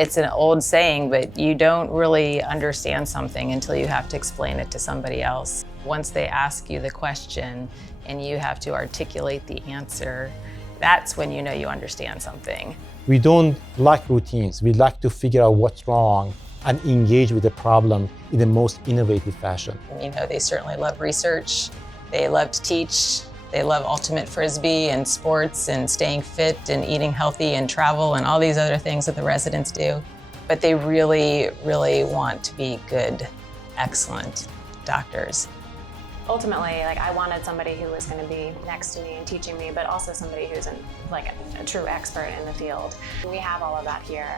It's an old saying, but you don't really understand something until you have to explain it to somebody else. Once they ask you the question and you have to articulate the answer, that's when you know you understand something. We don't like routines. We like to figure out what's wrong and engage with the problem in the most innovative fashion. You know, they certainly love research. They love to teach. They love ultimate frisbee and sports and staying fit and eating healthy and travel and all these other things that the residents do. But they really, really want to be good, excellent doctors. Ultimately, I wanted somebody who was going to be next to me and teaching me, but also somebody who's a true expert in the field. We have all of that here.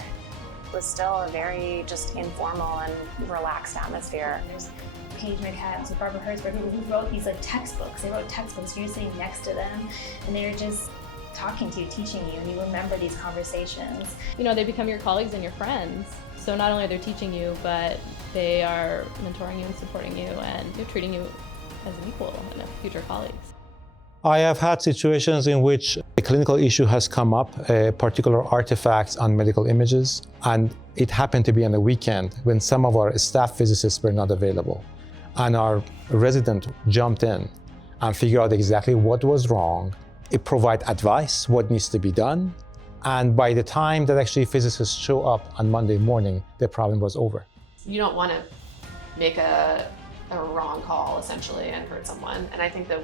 It was still a very just informal and relaxed atmosphere. There's Paige McAdams and Barbara Hertzberg who wrote these textbooks. They wrote textbooks, you're sitting next to them, and they're just talking to you, teaching you, and you remember these conversations. You know, they become your colleagues and your friends. So not only are they teaching you, but they are mentoring you and supporting you, and they're treating you as an equal and future colleagues. I have had situations in which a clinical issue has come up, particular artifacts on medical images, and it happened to be on the weekend when some of our staff physicists were not available. And our resident jumped in and figured out exactly what was wrong. It provided advice, what needs to be done. And by the time that actually physicists show up on Monday morning, the problem was over. You don't want to make a wrong call, essentially, and hurt someone. And I think that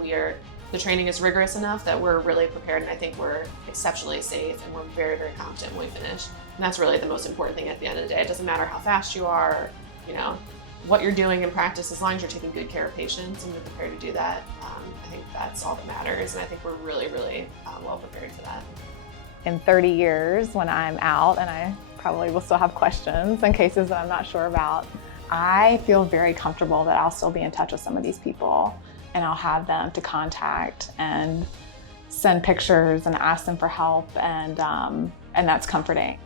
the training is rigorous enough that we're really prepared, and I think we're exceptionally safe, and we're very, very confident when we finish. And that's really the most important thing at the end of the day. It doesn't matter how fast you are, what you're doing in practice, as long as you're taking good care of patients and you're prepared to do that. I think that's all that matters, and I think we're really, really well prepared for that. In 30 years, when I'm out, and I probably will still have questions and cases that I'm not sure about, I feel very comfortable that I'll still be in touch with some of these people, and I'll have them to contact and send pictures and ask them for help, and that's comforting.